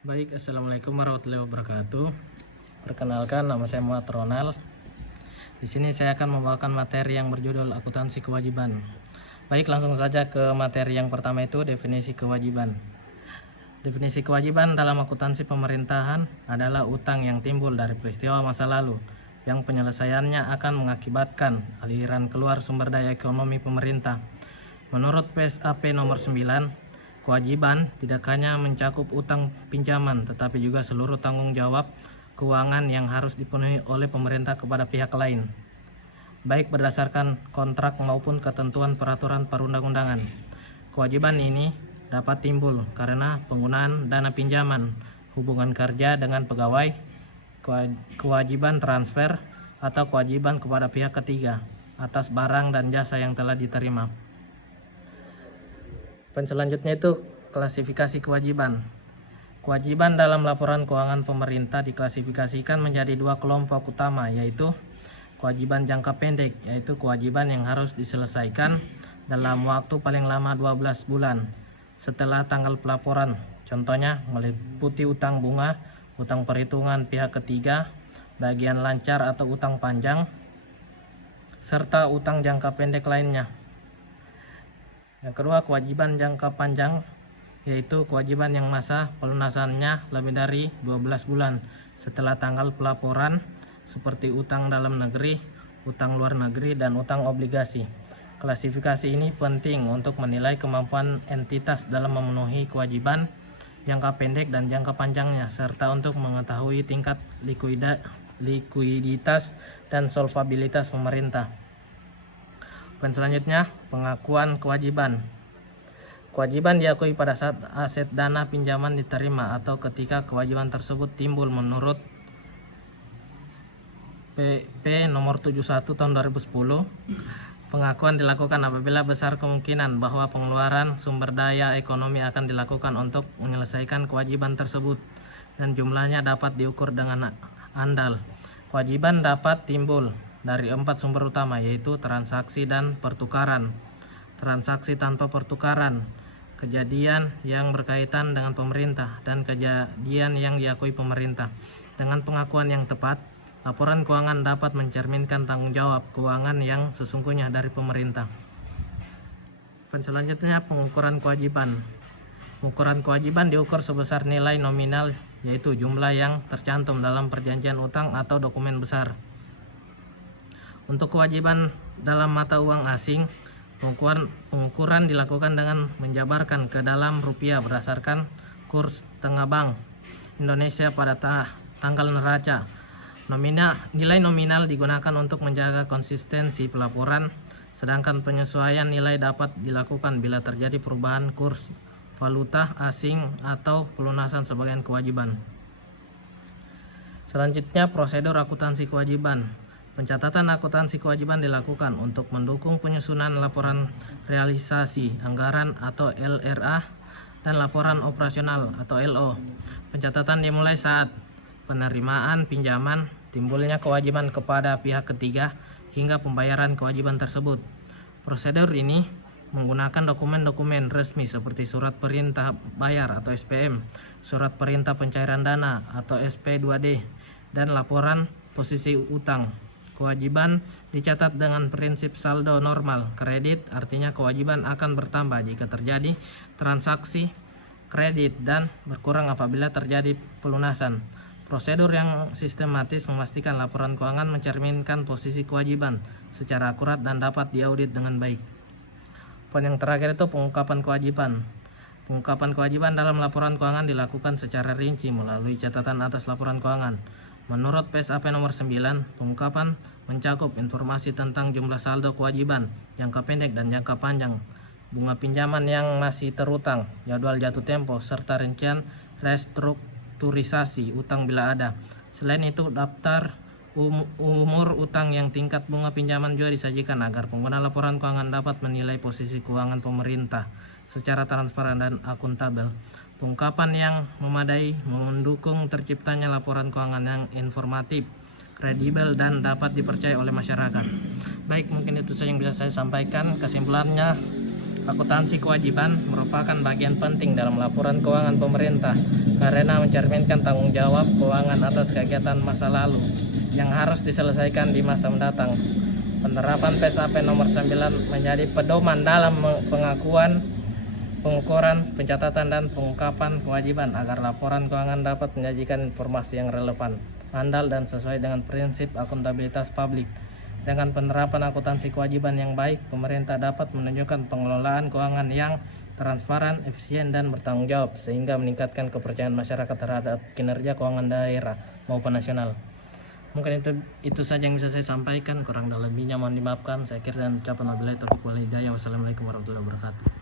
Baik, assalamualaikum warahmatullahi wabarakatuh. Perkenalkan, nama saya Muhammad Ronald. Di sini saya akan membawakan materi yang berjudul akuntansi kewajiban. Baik, langsung saja ke materi yang pertama, itu definisi kewajiban. Definisi kewajiban dalam akuntansi pemerintahan adalah utang yang timbul dari peristiwa masa lalu yang penyelesaiannya akan mengakibatkan aliran keluar sumber daya ekonomi pemerintah. Menurut PSAP nomor 9, kewajiban tidak hanya mencakup utang pinjaman, tetapi juga seluruh tanggung jawab keuangan yang harus dipenuhi oleh pemerintah kepada pihak lain, baik berdasarkan kontrak maupun ketentuan peraturan perundang-undangan. Kewajiban ini dapat timbul karena penggunaan dana pinjaman, hubungan kerja dengan pegawai, kewajiban transfer, atau kewajiban kepada pihak ketiga atas barang dan jasa yang telah diterima. Selanjutnya itu klasifikasi kewajiban. Kewajiban dalam laporan keuangan pemerintah diklasifikasikan menjadi dua kelompok utama, yaitu kewajiban jangka pendek, yaitu kewajiban yang harus diselesaikan dalam waktu paling lama 12 bulan setelah tanggal pelaporan. Contohnya meliputi utang bunga, utang perhitungan pihak ketiga, bagian lancar atau utang panjang, serta utang jangka pendek lainnya. Yang kedua, kewajiban jangka panjang, yaitu kewajiban yang masa pelunasannya lebih dari 12 bulan setelah tanggal pelaporan, seperti utang dalam negeri, utang luar negeri, dan utang obligasi. Klasifikasi ini penting untuk menilai kemampuan entitas dalam memenuhi kewajiban jangka pendek dan jangka panjangnya, serta untuk mengetahui tingkat likuiditas dan solvabilitas pemerintah. Selanjutnya, pengakuan kewajiban. Kewajiban diakui pada saat aset dana pinjaman diterima atau ketika kewajiban tersebut timbul menurut PP nomor 71 tahun 2010. Pengakuan dilakukan apabila besar kemungkinan bahwa pengeluaran sumber daya ekonomi akan dilakukan untuk menyelesaikan kewajiban tersebut dan jumlahnya dapat diukur dengan andal. Kewajiban dapat timbul dari 4 sumber utama, yaitu transaksi dan pertukaran, transaksi tanpa pertukaran, kejadian yang berkaitan dengan pemerintah, dan kejadian yang diakui pemerintah. Dengan pengakuan yang tepat, laporan keuangan dapat mencerminkan tanggung jawab keuangan yang sesungguhnya dari pemerintah. Selanjutnya, pengukuran kewajiban. Pengukuran kewajiban diukur sebesar nilai nominal, yaitu jumlah yang tercantum dalam perjanjian utang atau dokumen besar. Untuk kewajiban dalam mata uang asing, pengukuran dilakukan dengan menjabarkan ke dalam rupiah berdasarkan kurs tengah bank Indonesia pada tanggal neraca. Nilai nominal digunakan untuk menjaga konsistensi pelaporan, sedangkan penyesuaian nilai dapat dilakukan bila terjadi perubahan kurs valuta asing atau pelunasan sebagian kewajiban. Selanjutnya, prosedur akuntansi kewajiban. Pencatatan akuntansi kewajiban dilakukan untuk mendukung penyusunan laporan realisasi anggaran atau LRA dan laporan operasional atau LO. Pencatatan dimulai saat penerimaan pinjaman, timbulnya kewajiban kepada pihak ketiga, hingga pembayaran kewajiban tersebut. Prosedur ini menggunakan dokumen-dokumen resmi seperti surat perintah bayar atau SPM, surat perintah pencairan dana atau SP2D, dan laporan posisi utang. Kewajiban dicatat dengan prinsip saldo normal kredit, artinya kewajiban akan bertambah jika terjadi transaksi kredit dan berkurang apabila terjadi pelunasan. Prosedur yang sistematis memastikan laporan keuangan mencerminkan posisi kewajiban secara akurat dan dapat diaudit dengan baik. Poin yang terakhir itu pengungkapan kewajiban. Pengungkapan kewajiban dalam laporan keuangan dilakukan secara rinci melalui catatan atas laporan keuangan. Menurut PSAP nomor 9, pengungkapan mencakup informasi tentang jumlah saldo kewajiban jangka pendek dan jangka panjang, bunga pinjaman yang masih terutang, jadwal jatuh tempo, serta rincian restrukturisasi utang bila ada. Selain itu, daftar umur utang yang tingkat bunga pinjaman juga disajikan agar pengguna laporan keuangan dapat menilai posisi keuangan pemerintah secara transparan dan akuntabel. Pengungkapan yang memadai mendukung terciptanya laporan keuangan yang informatif, kredibel, dan dapat dipercaya oleh masyarakat. Baik, mungkin itu saja yang bisa saya sampaikan. Kesimpulannya, Akuntansi kewajiban merupakan bagian penting dalam laporan keuangan pemerintah karena mencerminkan tanggung jawab keuangan atas kegiatan masa lalu yang harus diselesaikan di masa mendatang. Penerapan PSAP nomor 9 menjadi pedoman dalam pengakuan, pengukuran, pencatatan, dan pengungkapan kewajiban agar laporan keuangan dapat menyajikan informasi yang relevan, andal, dan sesuai dengan prinsip akuntabilitas publik. Dengan penerapan akuntansi kewajiban yang baik, pemerintah dapat menunjukkan pengelolaan keuangan yang transparan, efisien, dan bertanggung jawab, sehingga meningkatkan kepercayaan masyarakat terhadap kinerja keuangan daerah maupun nasional. Mungkin itu saja yang bisa saya sampaikan. Kurang dan lebihnya mohon dimaafkan. Saya kira dan ucapan wabillahi taufiq wal hidayah. Wassalamualaikum warahmatullahi wabarakatuh.